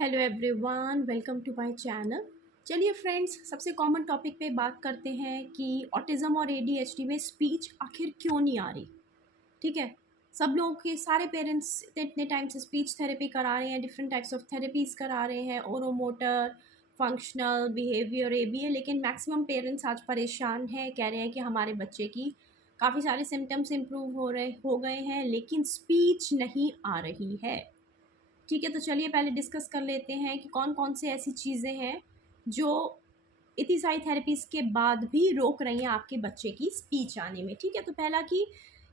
Hello everyone, welcome to my channel. चलिए friends, सबसे common topic पे बात करते हैं कि ऑटिज़म और एडीएचडी में स्पीच आखिर क्यों नहीं आ रही। ठीक है, सब लोगों के सारे पेरेंट्स इतने टाइम से स्पीच थेरेपी करा रहे हैं, डिफरेंट टाइप्स ऑफ थेरेपीज़ करा रहे हैं, ओरोमोटर, फंक्शनल, बिहेवियर, एबीए, लेकिन मैक्सिमम पेरेंट्स आज परेशान हैं, कह रहे हैं कि हमारे बच्चे की काफ़ी सारे सिम्टम्स इम्प्रूव हो गए हैं, लेकिन स्पीच नहीं आ रही है। ठीक है, तो चलिए पहले डिस्कस कर लेते हैं कि कौन कौन से ऐसी चीज़ें हैं जो इतनी सारी थेरेपीज़ के बाद भी रोक रही हैं आपके बच्चे की स्पीच आने में। ठीक है, तो पहला कि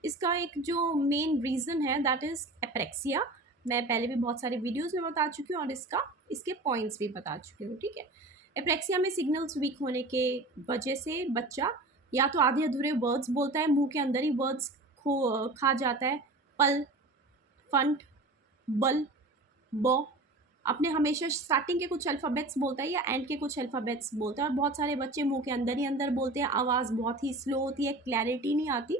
इसका एक जो मेन रीज़न है दैट इज़ एप्रेक्सिया। मैं पहले भी बहुत सारे वीडियोज़ में बता चुकी हूँ और इसके पॉइंट्स भी बता चुकी हूँ। ठीक है, एप्रेक्सिया में सिग्नल्स वीक होने के वजह से बच्चा या तो आधे अधूरे वर्ड्स बोलता है, मुंह के अंदर ही वर्ड्स खा जाता है। पल, फंट, बल, बॉ, आपने हमेशा स्टार्टिंग के कुछ अल्फ़ाबेट्स बोलता है या एंड के कुछ अल्फ़ाबेट्स बोलता है, और बहुत सारे बच्चे मुंह के अंदर ही अंदर बोलते हैं, आवाज़ बहुत ही स्लो होती है, क्लैरिटी नहीं आती।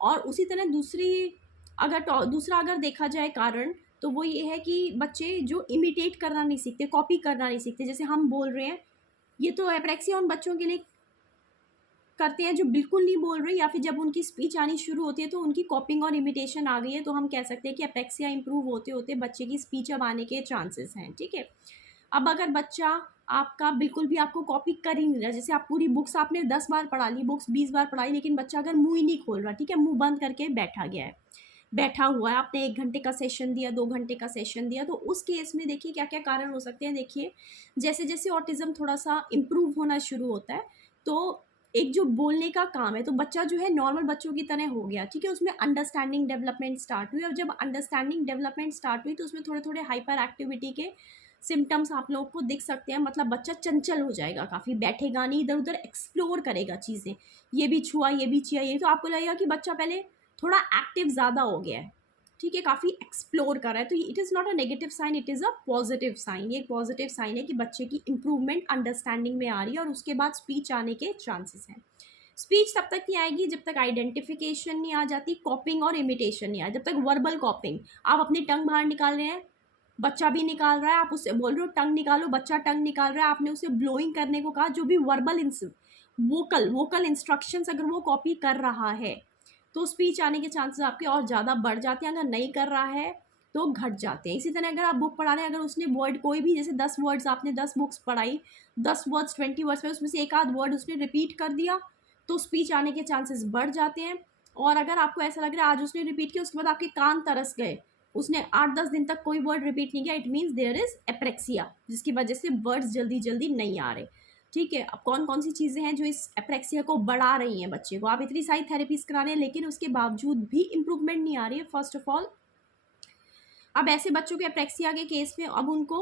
और उसी तरह दूसरा अगर देखा जाए कारण, तो वो ये है कि बच्चे जो इमिटेट करना नहीं सीखते, कॉपी करना नहीं सीखते, जैसे हम बोल रहे हैं, ये तो एप्रेक्सिया उन बच्चों के लिए करते हैं जो बिल्कुल नहीं बोल रहे, या फिर जब उनकी स्पीच आनी शुरू होती है तो उनकी कॉपिंग और इमिटेशन आ गई है, तो हम कह सकते हैं कि एपेक्सिया इंप्रूव होते होते बच्चे की स्पीच अब आने के चांसेस हैं। ठीक है, अब अगर बच्चा आपका बिल्कुल भी आपको कॉपी कर ही नहीं रहा, जैसे आप पूरी बुक्स आपने 10 बार पढ़ा ली, बुक्स 20 बार पढ़ाई, लेकिन बच्चा अगर मुंह ही नहीं खोल रहा, ठीक है, मुंह बंद करके बैठा गया है, बैठा हुआ है, आपने 1 घंटे का सेशन दिया, 2 घंटे का सेशन दिया, तो उस केस में देखिए क्या क्या कारण हो सकते हैं। देखिए, जैसे जैसे ऑटिज्म थोड़ा सा इम्प्रूव होना शुरू होता है, तो एक जो बोलने का काम है, तो बच्चा जो है नॉर्मल बच्चों की तरह हो गया। ठीक है, उसमें अंडरस्टैंडिंग डेवलपमेंट स्टार्ट हुई, और जब अंडरस्टैंडिंग डेवलपमेंट स्टार्ट हुई तो उसमें थोड़े थोड़े हाइपर एक्टिविटी के सिम्टम्स आप लोगों को दिख सकते हैं। मतलब बच्चा चंचल हो जाएगा, काफ़ी बैठेगा नहीं, इधर उधर एक्सप्लोर करेगा चीज़ें, ये भी छुआ, ये भी छिया, ये, तो आपको लगेगा कि बच्चा पहले थोड़ा एक्टिव ज़्यादा हो गया है। ठीक है, काफ़ी एक्सप्लोर कर रहा है, तो it is not a negative sign, it is a positive sign. ये एक पॉजिटिव साइन है कि बच्चे की इंप्रूवमेंट अंडरस्टैंडिंग में आ रही है, और उसके बाद स्पीच आने के चांसेस हैं। स्पीच तब तक नहीं आएगी जब तक आइडेंटिफिकेशन नहीं आ जाती, कॉपिंग और इमिटेशन नहीं आए, जब तक वर्बल कॉपिंग, आप अपनी टंग बाहर निकाल रहे हैं, बच्चा भी निकाल रहा है, आप उससे बोल रहे हो टंग निकालो, बच्चा टंग निकाल रहा है, आपने उसे ब्लोइंग करने को कहा, जो भी वर्बल वोकल इंस्ट्रक्शंस अगर वो कॉपी कर रहा है, तो स्पीच आने के चांसेस आपके और ज़्यादा बढ़ जाते हैं। अगर नहीं कर रहा है तो घट जाते हैं। इसी तरह अगर आप बुक पढ़ा रहे हैं, अगर उसने वर्ड कोई भी, जैसे 10 वर्ड्स आपने 10 बुक्स पढ़ाई, 10 वर्ड्स 20 वर्ड्स में उसमें से एक आध वर्ड उसने रिपीट कर दिया, तो स्पीच आने के चांसेस बढ़ जाते हैं। और अगर आपको ऐसा लग रहा है आज उसने रिपीट किया, उसके बाद आपके कान तरस गए, उसने 8-10 दिन तक कोई वर्ड रिपीट नहीं किया, it means there is apraxia, जिसकी वजह से वर्ड्स जल्दी जल्दी नहीं आ रहे। ठीक है, अब कौन कौन सी चीज़ें हैं जो इस एप्रेक्सिया को बढ़ा रही हैं बच्चे को। आप इतनी सारी थेरेपीज करा रहे हैं, लेकिन उसके बावजूद भी इम्प्रूवमेंट नहीं आ रही है। फर्स्ट ऑफ ऑल, अब ऐसे बच्चों के एप्रेक्सिया के केस में अब उनको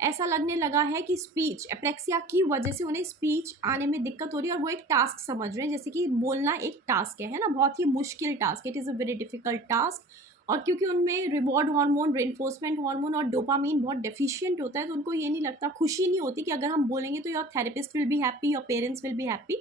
ऐसा लगने लगा है कि स्पीच एप्रेक्सिया की वजह से उन्हें स्पीच आने में दिक्कत हो रही है, और वो एक टास्क समझ रहे हैं, जैसे कि बोलना एक टास्क है ना, बहुत ही मुश्किल task, it is a very difficult task. और क्योंकि उनमें रिवॉर्ड हार्मोन, रेनफोर्समेंट हार्मोन और डोपामीन बहुत डेफिशिएंट होता है, तो उनको ये नहीं लगता, खुशी नहीं होती कि अगर हम बोलेंगे तो your therapist will be happy, your parents will be happy.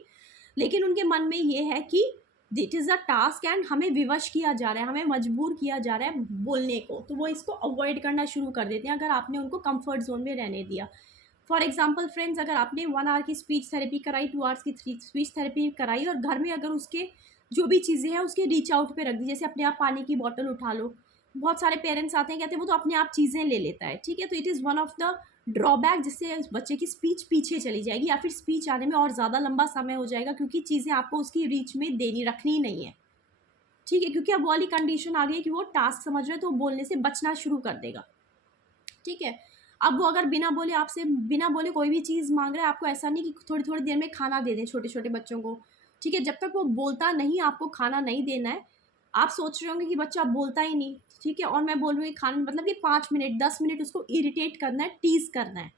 लेकिन उनके मन में ये है कि it is a task and हमें विवश किया जा रहा है, हमें मजबूर किया जा रहा है बोलने को, तो वो इसको अवॉइड करना शुरू कर देते हैं अगर आपने उनको कंफर्ट जोन में रहने दिया। फॉर एग्जाम्पल फ्रेंड्स, अगर आपने 1 आवर की स्पीच थेरेपी कराई, 2 आवर्स की स्पीच थेरेपी कराई, और घर में अगर उसके जो भी चीज़ें हैं उसके रीच आउट पे रख दी, जैसे अपने आप पानी की बॉटल उठा लो, बहुत सारे पेरेंट्स आते हैं, कहते हैं वो तो अपने आप चीज़ें ले लेता है। ठीक है, तो it is one of the drawback, जिससे बच्चे की स्पीच पीछे चली जाएगी, या फिर स्पीच आने में और ज़्यादा लंबा समय हो जाएगा, क्योंकि चीज़ें आपको उसकी रीच में देनी रखनी नहीं है। ठीक है, क्योंकि अब वो वाली कंडीशन आ गई कि वो टास्क समझ रहे हैं, तो बोलने से बचना शुरू कर देगा। ठीक है, अब वो अगर बिना बोले आपसे, बिना बोले कोई भी चीज़ मांग रहा है, आपको ऐसा नहीं कि थोड़ी थोड़ी देर में खाना दे दें छोटे छोटे बच्चों को। ठीक है, जब तक वो बोलता नहीं आपको खाना नहीं देना है। आप सोच रहे होंगे कि बच्चा बोलता ही नहीं, ठीक है, और मैं बोल रही हूँ खाना, मतलब कि 5 मिनट 10 मिनट उसको इरिटेट करना है, टीज़ करना है।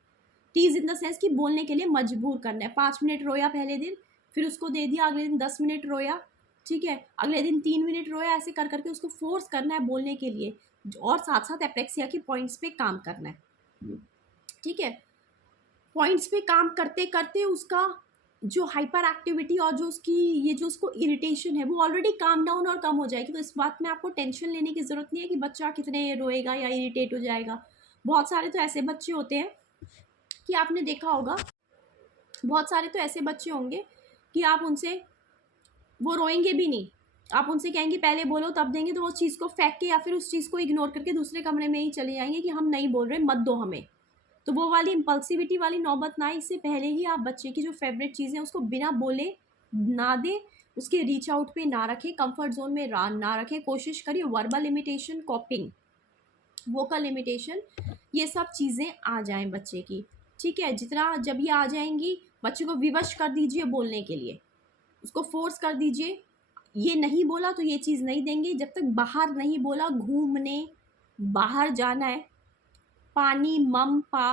टीज़ इन द सेंस कि बोलने के लिए मजबूर करना है। 5 मिनट रोया पहले दिन, फिर उसको दे दिया, अगले दिन 10 मिनट रोया, ठीक है, अगले दिन 3 मिनट रोया, ऐसे कर करके उसको फोर्स करना है बोलने के लिए, और साथ साथ एप्रेक्सिया की पॉइंट्स पे काम करना है। ठीक है, पॉइंट्स पे काम करते करते उसका जो हाइपर एक्टिविटी और जो उसकी ये जो उसको इरिटेशन है, वो ऑलरेडी काम डाउन और कम हो जाएगी। तो इस बात में आपको टेंशन लेने की ज़रूरत नहीं है कि बच्चा कितने रोएगा या इरिटेट हो जाएगा। बहुत सारे तो ऐसे बच्चे होते हैं कि आपने देखा होगा, बहुत सारे तो ऐसे बच्चे होंगे कि आप उनसे, वो रोएंगे भी नहीं, आप उनसे कहेंगे पहले बोलो तब देंगे, तो वो चीज़ को फेंक के या फिर उस चीज़ को इग्नोर करके दूसरे कमरे में ही चले जाएंगे कि हम नहीं बोल रहे, मत दो हमें। तो वो वाली इम्पल्सिविटी वाली नौबत ना आए, इससे पहले ही आप बच्चे की जो फेवरेट चीज़ें उसको बिना बोले ना दे, उसके रीच आउट पे ना रखें, कंफर्ट जोन में ना रखें। कोशिश करिए वर्बल लिमिटेशन, कॉपिंग, वोकल लिमिटेशन, ये सब चीज़ें आ जाएं बच्चे की, ठीक है। जितना जब ये आ जाएंगी, बच्चे को विवश कर दीजिए बोलने के लिए, उसको फोर्स कर दीजिए, ये नहीं बोला तो ये चीज़ नहीं देंगे। जब तक बाहर नहीं बोला, घूमने बाहर जाना है, पानी, मम, पा,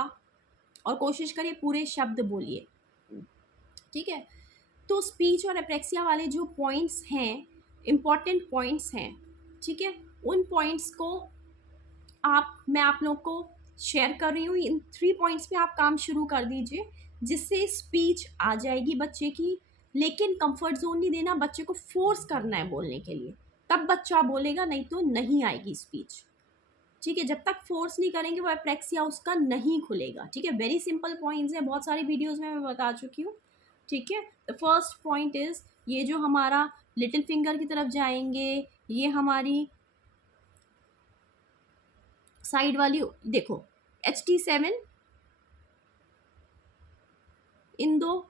और कोशिश करिए पूरे शब्द बोलिए, ठीक है। तो स्पीच और एप्रेक्सिया वाले जो पॉइंट्स हैं, इम्पॉर्टेंट पॉइंट्स हैं, ठीक है, उन पॉइंट्स को मैं आप लोग को शेयर कर रही हूँ। इन 3 पॉइंट्स पे आप काम शुरू कर दीजिए, जिससे स्पीच आ जाएगी बच्चे की। लेकिन कंफर्ट जोन नहीं देना, बच्चे को फोर्स करना है बोलने के लिए, तब बच्चा बोलेगा, नहीं तो नहीं आएगी स्पीच, ठीक है। जब तक फोर्स नहीं करेंगे वो एप्रेक्सिया उसका नहीं खुलेगा, ठीक है। वेरी सिंपल पॉइंट्स हैं, बहुत सारी वीडियोस में मैं बता चुकी हूँ, ठीक है। द फर्स्ट पॉइंट इज़, ये जो हमारा लिटिल फिंगर की तरफ जाएंगे, ये हमारी साइड वाली, देखो HT7, इन 2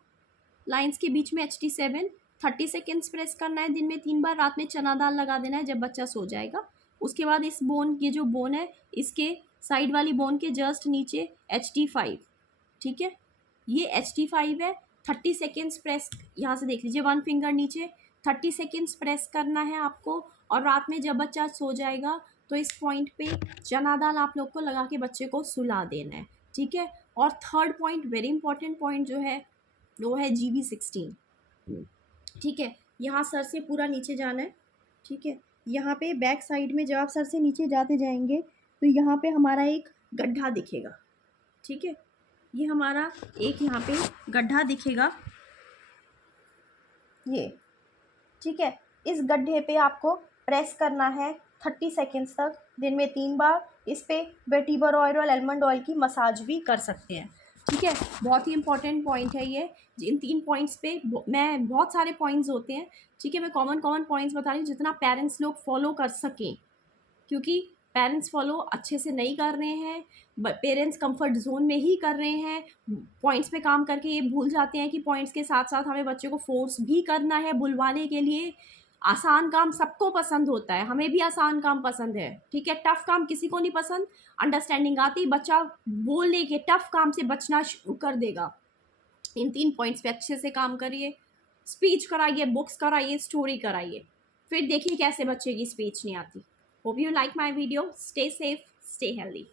लाइंस के बीच में HT7, 30 सेकेंड्स प्रेस करना है दिन में 3 बार, रात में चना दाल लगा देना है जब बच्चा सो जाएगा। उसके बाद इस बोन, ये जो बोन है इसके साइड वाली बोन के जस्ट नीचे HT5, ठीक है, ये HT5 है। 30 सेकेंड्स प्रेस, यहाँ से देख लीजिए 1 फिंगर नीचे, 30 सेकेंड्स प्रेस करना है आपको, और रात में जब बच्चा सो जाएगा तो इस पॉइंट पे चना दाल आप लोग को लगा के बच्चे को सुला देना है, ठीक है। और third point, very important point जो है वो है GV16, ठीक है। यहाँ सर से पूरा नीचे जाना है, ठीक है। यहाँ पे बैक साइड में जब आप सर से नीचे जाते जाएंगे तो यहाँ पे हमारा एक गड्ढा दिखेगा, ठीक है, ये हमारा एक यहाँ पे गड्ढा दिखेगा, ये, ठीक है। इस गड्ढे पे आपको प्रेस करना है 30 सेकेंड्स तक, दिन में 3 बार। इस पे वेटिवर ऑयल और आलमंड ऑयल की मसाज भी कर सकते हैं, ठीक है। बहुत ही इंपॉर्टेंट पॉइंट है ये। इन 3 पॉइंट्स पे मैं, बहुत सारे पॉइंट्स होते हैं, ठीक है, मैं कॉमन पॉइंट्स बता रही हूँ जितना पेरेंट्स लोग फॉलो कर सकें, क्योंकि पेरेंट्स फॉलो अच्छे से नहीं कर रहे हैं, पेरेंट्स कंफर्ट जोन में ही कर रहे हैं, पॉइंट्स पे काम करके ये भूल जाते हैं कि पॉइंट्स के साथ साथ हमें बच्चे को फोर्स भी करना है बुलवाने के लिए। आसान काम सबको पसंद होता है, हमें भी आसान काम पसंद है, ठीक है। टफ काम किसी को नहीं पसंद। अंडरस्टैंडिंग आती ही बच्चा बोलने के टफ काम से बचना शुरू कर देगा। इन 3 पॉइंट्स पे अच्छे से काम करिए, स्पीच कराइए, बुक्स कराइए, स्टोरी कराइए, फिर देखिए कैसे बच्चे की स्पीच नहीं आती। Hope you like my video. Stay safe, stay healthy.